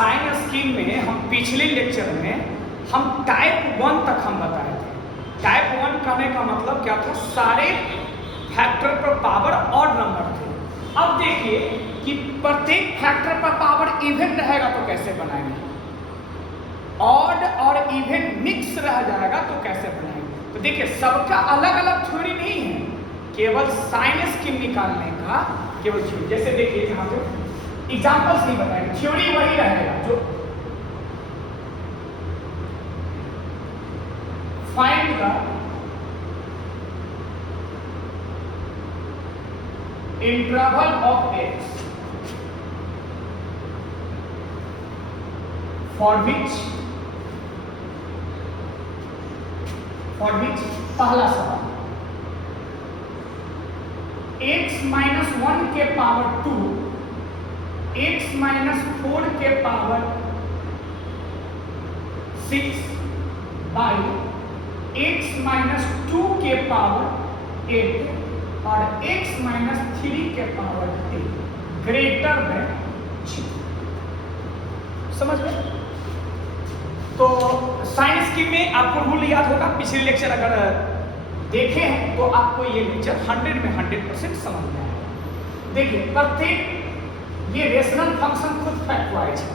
Sign scheme में हम पिछले लेक्चर में हम टाइप 1 तक हम बताए थे। टाइप 1 कहने का मतलब क्या था, सारे फैक्टर पर पावर ऑड नंबर थे। अब देखिए कि प्रत्येक फैक्टर पर पावर इवन रहेगा तो कैसे बनाएंगे, ऑड और इवन मिक्स रह जाएगा तो कैसे बनाएंगे। तो देखिए सबका अलग अलग थ्योरी नहीं है, केवल साइन स्कीम निकालने का केवल थ्योरी। जैसे देखिए यहाँ पे एग्जाम्पल्स नहीं बताएंगे, थ्योरी वही रहेगा जो find the interval of x for which पहला सवाल x माइनस 1 के पावर 2 x माइनस 4 के पावर 6 बाई x माइनस 2 के पावर 8 और x माइनस 3 के पावर 8 ग्रेटर देन 0। समझ गए? तो साइन स्कीम में आपको रूल याद होगा, पिछले लेक्चर अगर देखे हैं तो आपको ये लेक्चर 100 में 100% समझ में आएगा। देखिए प्रत्येक ये रेशनल फंक्शन खुद फैक्टराइज है,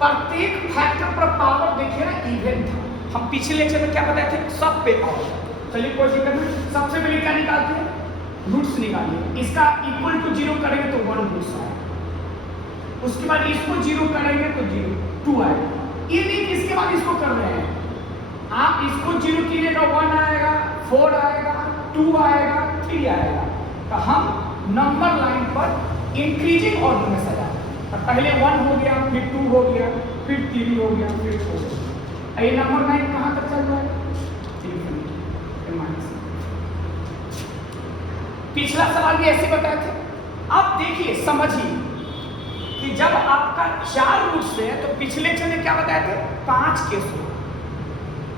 प्रत्येक फैक्टर पर पावर देखिए ना इवन था। हम पिछले लेक्चर में क्या बताए थे, सब पे पावर। चलिए कोई दिक्कत नहीं, सबसे पहले क्या निकालते हैं, रूट्स निकालिए। इसका इक्वल टू 0 करेंगे तो 1 रूट्स आएगा, उसके बाद इसको 0 करेंगे तो 2 आएगा। ये नहीं कि इसके बाद इसको कर रहे हैं, आप इसको 0 कीजिएगा 1 आएगा, 4 आएगा, 2 आएगा, 3 आएगा। तो हम नंबर लाइन पर इंक्रीजिंग ऑर्डर में सजा, पहले 1 हो गया, फिर 2 हो गया, फिर 3 हो गया, फिर 4 हो गया। ये नंबर लाइन कहाँ तक चल रहा है, पिछला सवाल भी ऐसे बताए थे। अब देखिए समझिए कि जब आपका 4 रूट्स है तो पिछले लेक्चर में क्या बताए थे, 5 केस होगा।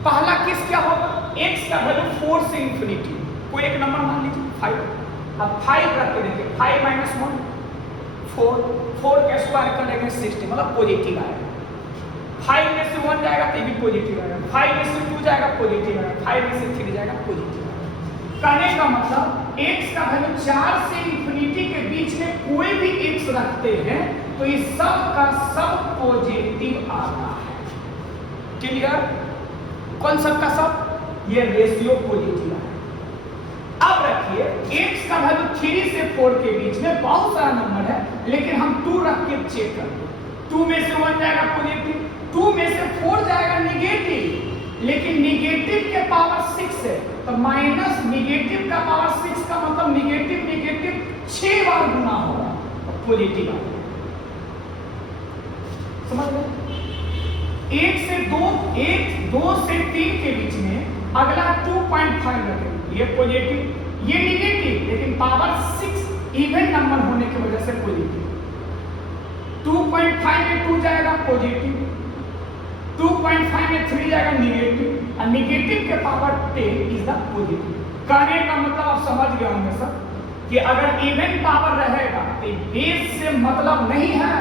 पहला केस क्या होगा, x का वैल्यू 4 से इंफिनिटी, कोई एक नंबर मान लीजिए 5। अब 5 रख के देखिए, 5 माइनस 1 4 का स्क्वायर कर लेंगे 60, मतलब पॉजिटिव आएगा। 5 में से 1 जाएगा तो भी पॉजिटिव आएगा, 5 में से 2 जाएगा पॉजिटिव आएगा, 5 में से 3 जाएगा पॉजिटिव आएगा। कहने का मतलब x का वैल्यू 4 से इंफिनिटी के बीच में कोई भी x रखते हैं तो इस सब का सब पॉजिटिव आता है। क्लियर? कौन सब का सब, ये रेशियो पॉजिटिव है। अब रखिए x का वैल्यू 3 से 4 के बीच में बहुत सारा नंबर है, लेकिन हम 2 रख के चेक कर दो। 2 में से 1 जाएगा पॉजिटिव, 2 में से 4 जाएगा निगेटिव, लेकिन निगेटिव के पावर 6 है तो माइनस निगेटिव का पावर 6 का मतलब निगेटिव निगेटिव 6 बार गुना होगा तो पॉजिटिव आएगा। समझ गए? 1 से 2 से 3 के बीच में अगला 2.5 रखेंगे, ये पॉजिटिव ये निगेटिव, लेकिन पावर 6 इवन नंबर होने की वजह से पॉजिटिव। 2.5 में 2 जाएगा पॉजिटिव, 2.5 में 3 जाएगा निगेटिव, और निगेटिव के पावर 10 इज द पॉजिटिव। कहने का मतलब आप समझ गए होंगे सर कि अगर इवन पावर रहेगा तो बेस से मतलब नहीं है,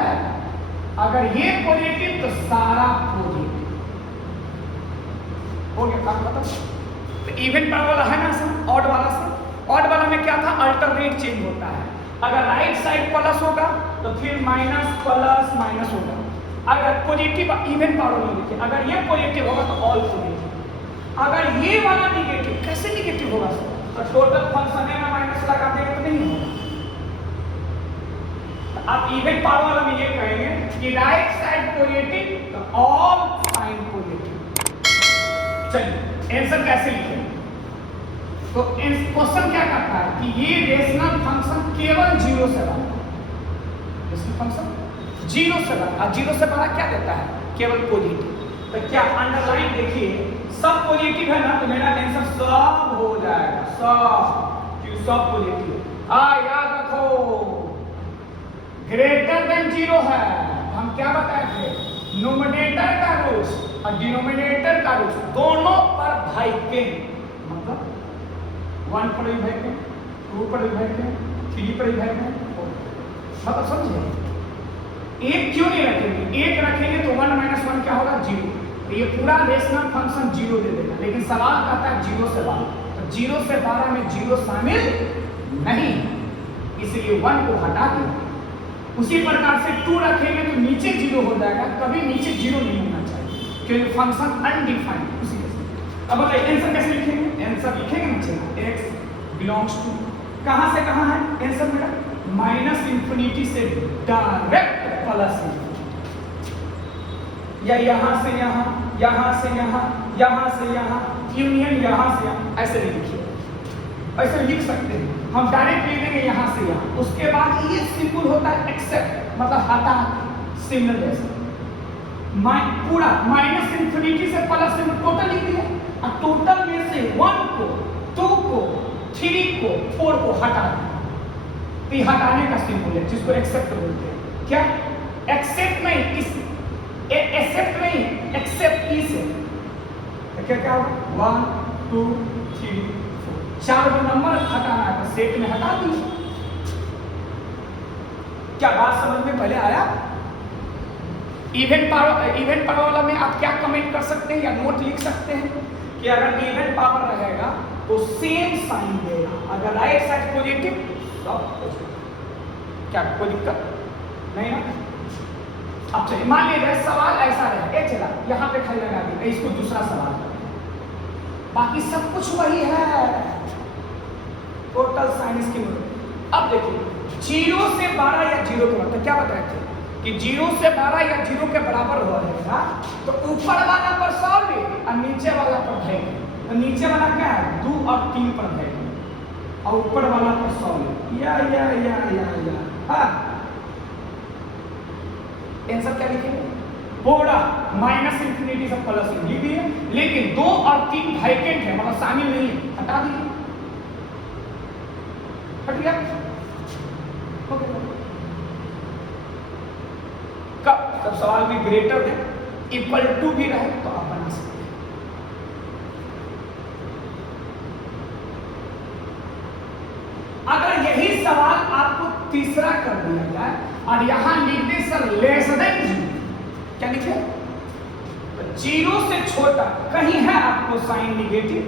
अगर ये पॉजिटिव तो सारा पॉजिटिव हो गया, काम खत्म। तो इवन पावर वाला है ना सर, ऑड वाला सर, ऑड वाला में क्या था, अल्टरनेट चेंज होता है। अगर राइट साइड प्लस होगा तो फिर माइनस प्लस माइनस होगा। अगर पॉजिटिव इवन पावर में देखिए, अगर ये पॉजिटिव होगा तो ऑल पॉजिटिव, अगर ये वाला निगेटिव, कैसे निगेटिव होगा सर, तो टोटल फंक्शन में माइनस लगा देंगे तो नहीं होगा। आप इवन पावर वाला में ये कहेंगे कि राइट साइड पॉजिटिव तो ऑल साइन पॉजिटिव। चलिए आंसर कैसे लिखें, तो क्वेश्चन क्या करता है कि ये रेशनल फंक्शन केवल 0 से बड़ा, रेशनल फंक्शन 0 से बड़ा, और 0 से बड़ा क्या देता है, केवल पॉजिटिव। तो क्या अंडरलाइन देखिए, सब पॉजिटिव है ना, तो मेरा आंसर सब हो जाएगा, सब क्यों सब पॉजिटिव। याद रखो ग्रेटर देन 0 है, हम क्या बताए थे, नोमिनेटर का रूट्स और डिनोमिनेटर का रूट्स दोनों पर भाइकेंट, मतलब 1 पर भाइकेंट, 2 पर भाइकेंट, 3 पर भाइकेंट, मतलब समझे। एक क्यों नहीं रखेंगे, एक तो ये पूरा रेशनल फंक्शन 0 दे देगा, लेकिन सवाल कहता है 0 से 12, तो 0 से 12 में 0 शामिल नहीं, इसलिए 1 को हटा देंगे। उसी प्रकार से 2 रखेंगे तो नीचे 0 हो जाएगा, कभी नीचे 0 नहीं होना चाहिए क्योंकि फंक्शन अनडिफाइंड। उसी अब बताइए आंसर कैसे लिखेंगे? आंसर लिखेंगे नीचे x बिलोंग्स टू, कहां से कहां है आंसर मेरा? माइनस इंफिनिटी से डायरेक्ट प्लस या यहां से यहां, यहां से यहां, यहां से यहां, यूनियन यहां से यहां, ऐसे नहीं लिखिए, ऐसे लिख सकते हैं हम, डायरेक्ट ले लेंगे यहां से यहां। उसके बाद ये सिंपल होता है एक्सेप्ट, मतलब हटा, सिमिलर पूरा माइनस इंफिनिटी से प्लस से टोटल लिख दिया, और टोटल में से 1 को, 2 को, 3 को, 4 को हटा दिया, तो ये हटाने का सिंबल है जिसको एक्सेप्ट बोलते हैं। क्या एक्सेप्ट नहीं, इस एक्सेप्ट नहीं, एक्सेप्ट ई से क्या क्या होगा? 1 2 3 4, 4 जो नंबर हटाना है तो सेट में हटा दीजिए। क्या बात समझ में पहले आया? इवेंट पावर वाला में आप क्या कमेंट कर सकते हैं या नोट लिख सकते हैं कि अगर इवेंट पावर रहेगा तो सेम साइन देगा, अगर राइट साइड पॉजिटिव सब पॉजिटिव, क्या कोई दिक्कत नहीं ना? अब चलिए मान लीजिए सवाल ऐसा रहे, चला यहाँ पे खाली लगा दी, इसको दूसरा सवाल करें, बाकी सब कुछ वही है, टोटल साइन इसकी। अब देखिए 0 से 12 या 0 के बराबर, क्या बताए थे कि 0 से 12 या 0 के बराबर हो रहेगा तो ऊपर वाला पर सॉल्व और नीचे वाला पर भाई, तो नीचे वाला क्या है? 2 और 3 पर भाई और ऊपर वाला पर सॉल्व या हाँ आंसर क्या लिखेंगे? पूरा माइनस इंफिनिटी से प्लस लिख दिए, लेकिन 2 और 3 वैकेंट है, मतलब शामिल नहीं है, हटा दीजिए, हट गया। कब? जब सवाल में ग्रेटर है, इक्वल टू भी रहे तो आप बना सकते हैं। अगर यही सवाल आपको तीसरा कर दिया जाए और यहां लिख दे सर लेस देन 0, क्या लिखे? 0 से छोटा कहीं है आपको साइन निगेटिव,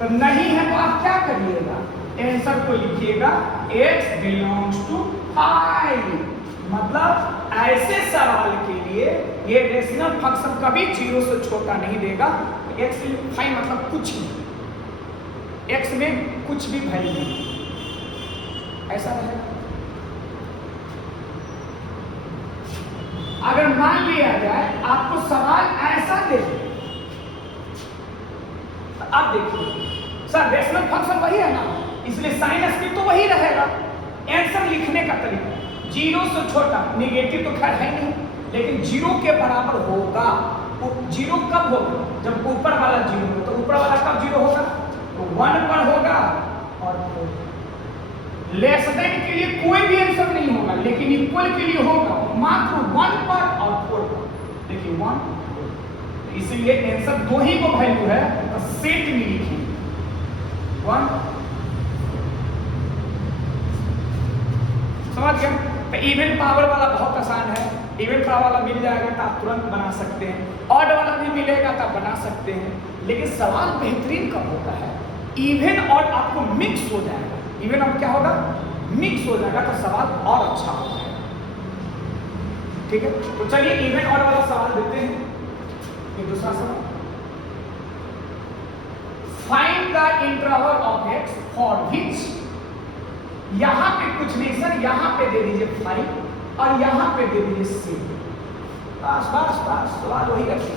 तो नहीं है तो आप क्या करिएगा? आंसर को लिखिएगा x बिलोंग्स टू 5, मतलब ऐसे सवाल के लिए ये रेशनल फंक्शन कभी 0 से छोटा नहीं देगा। x 5 मतलब कुछ नहीं, x में कुछ भी वैल्यू नहीं, ऐसा रहेगा। अगर मान लिया जाए आपको सवाल ऐसा दे, तो अब देखिए सर रेशनल फंक्शन वही है ना, इसलिए साइन अस्क्रिप्ट तो वही रहेगा। आंसर लिखने का तरीका 0 से छोटा, निगेटिव तो खैर है नहीं, लेकिन 0 के बराबर होगा। 0 कब होगा? जब ऊपर वाला 0 होगा, तो ऊपर वाला कब 0 होगा? तो 1 पर होगा और 4। लेस देन के लिए कोई भी आंसर नहीं होगा, लेकिन इक्वल के लिए होगा मात्र 1 पर और 4 पर। देखिए 1 4, इसलिए आंसर 2 ही को वैल्यू है, तो सेट में लिखिए 1। समझ गया? तो इवेंट पावर वाला बहुत आसान है, इवेंट पावर वाला मिल जाएगा तो आप तुरंत बना सकते हैं, ऑड वाला भी मिलेगा तो आप बना सकते हैं। लेकिन सवाल बेहतरीन कब होता है? इवन और आपको मिक्स हो जाएगा, इवन और क्या होगा? मिक्स हो जाएगा, तो सवाल और अच्छा हो जाएगा। ठीक है, तो चलिए इवन और वाला सवाल देते हैं। ये दूसरा सवाल, find the interval of x for which, यहां पे कुछ नहीं सर, यहां पे दे दीजिए 5 और यहां पे दे दीजिए 6, बस बस बस, सवाल वही रखिए।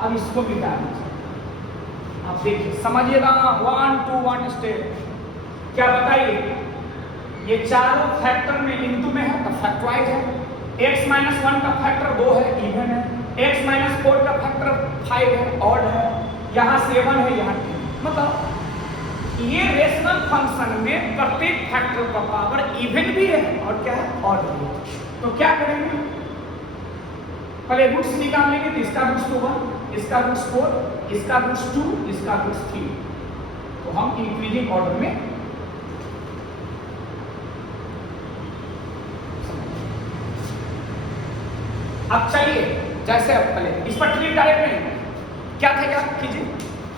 अब इसको भी डाल दीजिए, आप देखिए समझिएगा 1 to 1 स्टेप। क्या बताइए? ये चारों फैक्टर में इंटू में है तो फैक्टराइज है, x माइनस 1 का फैक्टर 2 है, इवन है, x माइनस 4 का फैक्टर 5 है, ऑड है, यहाँ 7 है, यहाँ 3, मतलब ये रेशनल फंक्शन में प्रत्येक फैक्टर का पावर इवन भी है और क्या है? ऑड भी है। तो क्या करेंगे? पहले रूट्स निकाल लेंगे, तो इसका रूट्स 1, इसका रूट्स 4, इसका रूट्स 2, इसका रूट्स 3, तो हम इंक्रीजिंग ऑर्डर में अब चलिए जैसे अब पहले इस पर ट्री टाइप में क्या थे, याद कीजिए,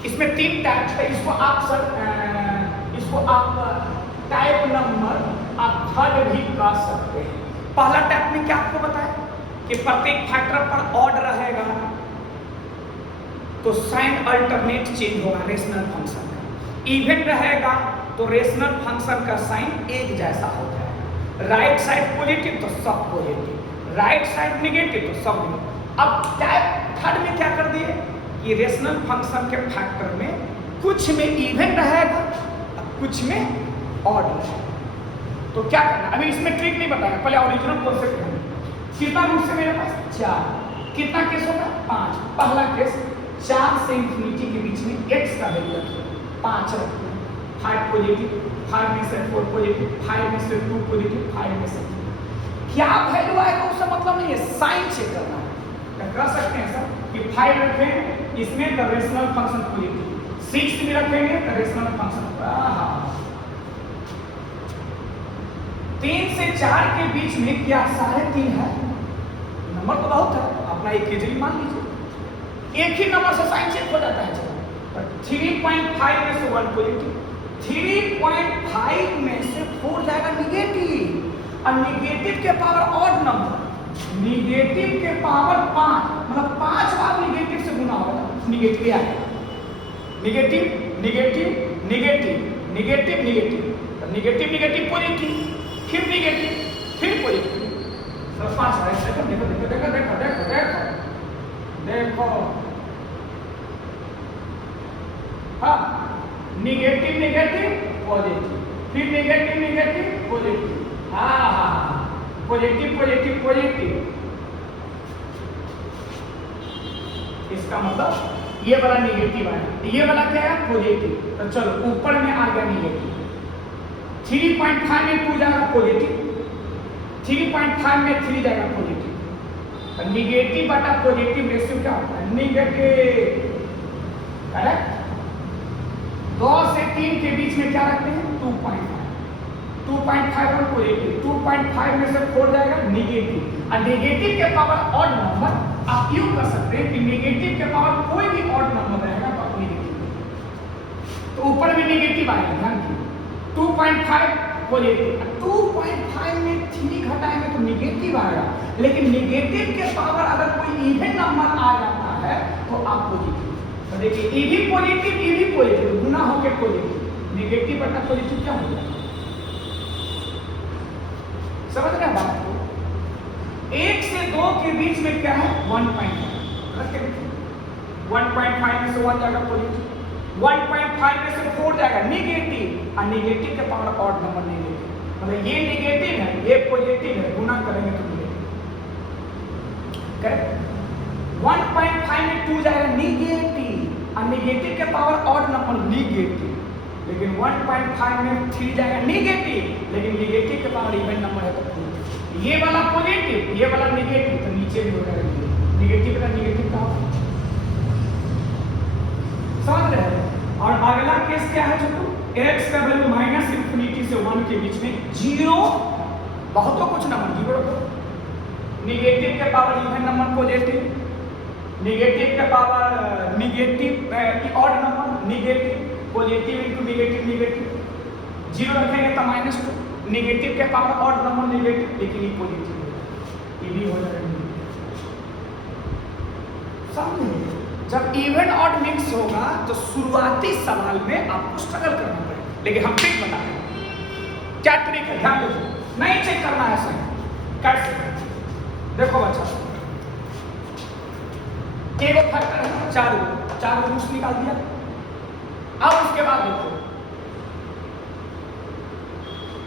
इसमें 3 टाइप है। इसको आप टाइप नंबर आप थर्ड भी कर सकते हैं। पहला टाइप में क्या आपको बताया कि प्रत्येक फैक्टर पर ऑड रहेगा तो साइन अल्टरनेट चेंज होगा रेशनल फंक्शन का। इवन रहेगा तो रेशनल फंक्शन का साइन एक जैसा हो जाएगा। राइट साइड पॉजिटिव तो सब पॉजिटिव, राइट साइड नेगेटिव तो सब नेगेटिव। अब टाइप थर्ड में क्या कर दिए कि रेशनल फंक्शन के फैक्टर में कुछ में इवन रहेगा और कुछ में ऑड रहेगा। तो क्या करना, अभी इसमें ट्रिक नहीं बताया, पहले ओरिजिनल कॉन्सेप्ट है। कितना रूट से मेरे पास 4, कितना केस होगा 5। पहला केस 4 से इंफिनिटी के बीच में x का वैल्यू रखिए 5 रखिए, 5 पॉजिटिव, 5 में से 4 पॉजिटिव, 5 में से 2 पॉजिटिव, 5 में से 2 क्या वैल्यू आएगा उसका मतलब नहीं है, साइन चेक करना है। क्या कर सकते हैं सर कि 5 रखें इसमें द रेशनल फंक्शन पॉजिटिव, 6 में रखेंगे द रेशनल फंक्शन 3 से 4 के बीच में क्या 3.5 है, नंबर तो बहुत है, अपना एक केजरी मान लीजिए, एक ही नंबर से साइन चेक हो जाता है। चलो 3.5 में से 1 पॉजिटिव, 3.5 में से 4 जाएगा निगेटिव, और निगेटिव के पावर ऑड नंबर, निगेटिव के पावर 5 मतलब 5 बार निगेटिव से गुना होगा, निगेटिव आएगा। Negative negative negative negative negative negative negative positive, फिर निगेटिव, फिर पॉजिटिव। सर 5 है, देखो देखो देखो देखो देखो देखो देखो देखो, हाँ निगेटिव निगेटिव पॉजिटिव, फिर निगेटिव निगेटिव पॉजिटिव, हाँ हाँ पॉजिटिव पॉजिटिव पॉजिटिव। इसका मतलब ये वाला निगेटिव है, ये वाला क्या है पॉजिटिव। तो चलो ऊपर में आ गया निगेटिव, 3.5 में 2 जाएगा पॉजिटिव, 3.5 में 3 जाएगा पॉजिटिव। निगेटिव बटा पॉजिटिव रेशियो क्या होता है, निगेटिव, करेक्ट। 2 से 3 के बीच में क्या रखते हैं 2.5, 2.5 और पॉजिटिव, 2.5 में से 4 जाएगा निगेटिव, और निगेटिव के पावर ऑड नंबर आप यूं कर सकते हैं कि निगेटिव के पावर कोई भी ऑड नंबर रहेगा तो आप निगेटिव, तो ऊपर में निगेटिव आएगा, ध्यान दीजिए 2.5 पॉजिटिव, 2.5 में 3 घटाएंगे तो निगेटिव आएगा, लेकिन निगेटिव के पावर अगर कोई इवन नंबर आ जाता है तो आप पॉजिटिव। तो देखिए ईवी पॉजिटिव गुना होकर पॉजिटिव, निगेटिव बटा पॉजिटिव क्या हो जाएगा, समझ रहे हैं बात को। 1 से 2 के बीच में क्या है 1.5 रखें, 1.5 में से 1 जाएगा पॉजिटिव, 1.5 में से 4 जाएगा निगेटिव, और निगेटिव के पावर ऑड नंबर निगेटिव, मतलब ये निगेटिव है ये पॉजिटिव है, गुना करेंगे तो निगेटिव, करेक्ट। 1.5 में 2 जाएगा निगेटिव, और निगेटिव के पावर ऑड नंबर निगेटिव, लेकिन 1.5 में 3 जाएगा निगेटिव, लेकिन निगेटिव के पावर इवन नंबर है तो ये वाला पॉजिटिव ये वाला निगेटिव, तो नीचे भी हो जाएगा निगेटिव का निगेटिव का, समझ रहे हैं। और अगला केस क्या है छोटू, x का वैल्यू -∞ से 1 के बीच में 0, बहुत तो कुछ नंबर 0 रखो, निगेटिव के power even number positive, negative के power negative odd number negative, positive into negative negative, 0 रखेंगे तो -2, निगेटिव के पावर ऑड नंबर निगेटिव, लेकिन ये पॉजिटिव ये भी हो जाएगा। समझे, जब इवन ऑड मिक्स होगा तो शुरुआती सवाल में आपको स्ट्रगल करना पड़ेगा, लेकिन हम ट्रिक बता रहे हैं। क्या ट्रिक है ध्यान दो, नहीं चेक करना है सर, कैसे देखो बच्चा, एक फैक्टर है 4 रूट्स निकाल दिया। अब उसके बाद देखो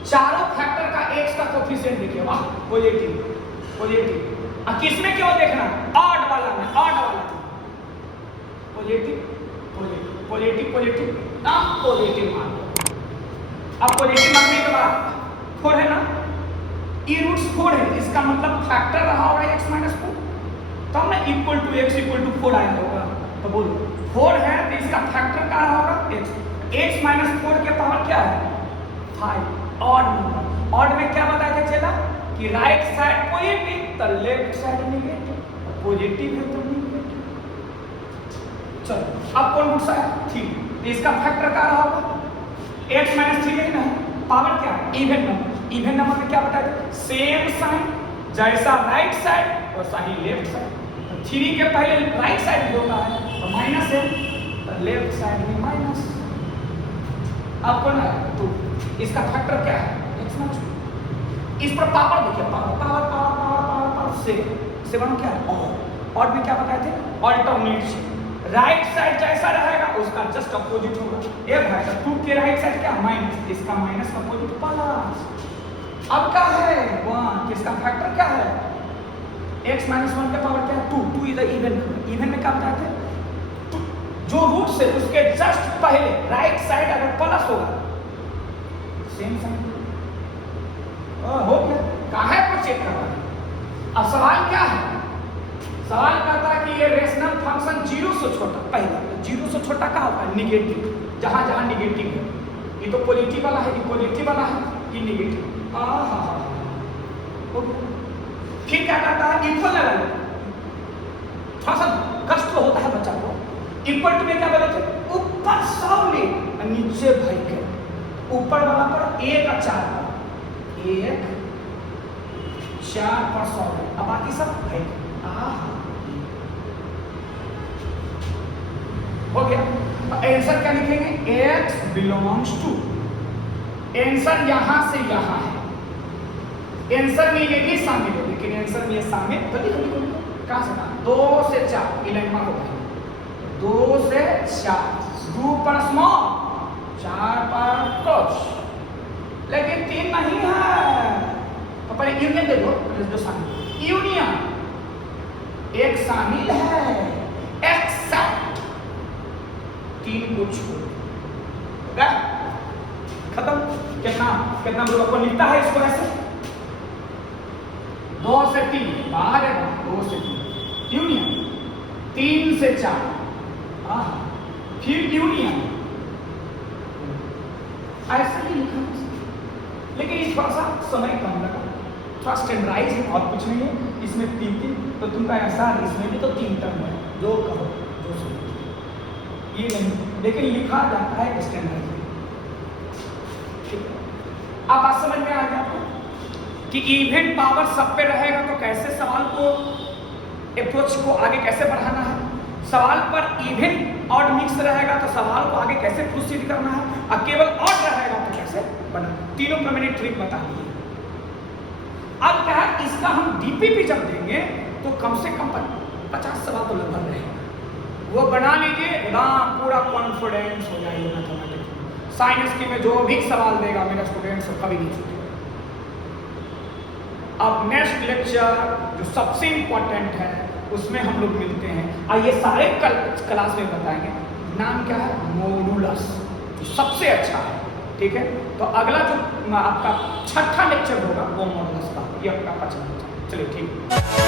चारों फैक्टर का x का कोफिशिएंट देखिए, वाह पॉजिटिव पॉजिटिव, और किसमें क्यों देखना, ऑड वाला में, ऑड वाला पॉजिटिव पॉजिटिव पॉजिटिव पॉजिटिव, अब पॉजिटिव मान लो। अब पॉजिटिव मानने के बाद 4 है ना, ये रूट्स 4 है, इसका मतलब फैक्टर रहा होगा x - 4, तब ना इक्वल टू x = 4 आया होगा। तो बोलो 4 है तो इसका फैक्टर क्या होगा x - 4 के पावर क्या है 5, ऑड नंबर। ऑड में क्या बताया था चला कि राइट साइड पॉजिटिव तो लेफ्ट साइड नेगेटिव, पॉजिटिव है तो नेगेटिव। चलो अब कौन रूट आया? 3। इसका फैक्टर क्या रहा होगा? x माइनस 3 है ना, पावर क्या है? Even number. इवन नंबर में क्या बताया? सेम साइन, जैसा राइट साइड वैसा ही लेफ्ट साइड। 3 के पहले राइट साइड में होता है तो माइनस है, तो लेफ्ट साइड में माइनस। अब कौन है? 2। इसका फैक्टर क्या है? x minus 2। इस पर पावर देखिए, power power power power power power से बनो क्या है? और भी क्या बताए थे? ऑल्टरनेट। राइट साइड जैसा रहेगा उसका जस्ट अपोजिट होगा। ये भाई 2 के राइट साइड क्या? माइनस, इसका माइनस का अपोजिट प्लस। अब क्या है? 1। इसका फैक्टर क्या है? x माइनस 1 का पावर क्या है? 2। 2 इज इवन नंबर। इवन में क्या बताते हैं? जो रूट से उसके जस्ट पहले राइट साइड अगर प्लस होगा सेम साइन हो गया। काहे को चेक करना है? अब सवाल क्या है? सवाल कहता है कि ये रेशनल फंक्शन 0 से छोटा, पहले 0 से छोटा क्या होता है? निगेटिव। जहां जहां निगेटिव है, ये तो पॉजिटिव वाला है, ये पॉजिटिव वाला है, ये निगेटिव। हो गया। फिर क्या कहता है? इक्वल लगा लो। थोड़ा सा कष्ट तो होता है बच्चा को। इक्वल टू में क्या बोले थे? ऊपर 100 ले, नीचे भाई के ऊपर वाला पर 1 और 4 पर 1 4 पर 100 ले, अब बाकी सब भाई हो गया। आंसर क्या लिखेंगे? x बिलोंग्स टू, आंसर यहां से यहां है। आंसर में ये भी शामिल है, लेकिन आंसर में ये शामिल कहां से था? 2 से 4 इलेक्ट्रॉन होता है। 2 से 4, 2 पर स्मॉल, 4 पर क्लोज, लेकिन 3 नहीं है। तो पहले यूनियन दे दो, जो शामिल यूनियन, एक शामिल है एक्सेप्ट 3 को छोड़। खत्म। कितना कितना ग्रुप को लिखता है इसको ऐसे? 2 से 3 बाहर है, 2 से 3 यूनियन, 3 से 4 फिर यूनियन, ऐसे ही लिखा। लेकिन इस थोड़ा सा समय कम लगा, थोड़ा स्टैंडर्डाइज है और कुछ नहीं है। इसमें 3 तो तुमका ऐसा, इसमें भी तो 3 टर्म है, जो कहो जो सुनो, ये नहीं, लेकिन लिखा जाता है स्टैंडर्डाइज। अब बात समझ में आ गया आपको कि इवेंट पावर सब पे रहेगा तो कैसे सवाल को अप्रोच को आगे कैसे बढ़ाना है। सवाल पर इवेंट ऑड मिक्स रहेगा तो सवाल को आगे कैसे प्रोसीड करना है, और केवल ऑड रहेगा तो कैसे बना। तीनों पर मैंने ट्रिक बता दी। अब क्या है, इसका हम डीपीपी जब देंगे तो कम से कम 50 सवाल तो लगभग रहेगा। वो बना लीजिए, एकदम पूरा कॉन्फिडेंस हो जाएगा मैथमेटिक्स। साइंस की में जो भी सवाल देगा मेरा स्टूडेंट्स कभी नहीं छूटेगा। अब नेक्स्ट लेक्चर जो सबसे इंपॉर्टेंट है उसमें हम लोग मिलते हैं, और ये सारे क्लास में बताएंगे। नाम क्या है? मॉडुलस, सबसे अच्छा है। ठीक है, तो अगला जो आपका 6ठा लेक्चर होगा वो मॉडुलस का, ये आपका 5वां। चलिए ठीक।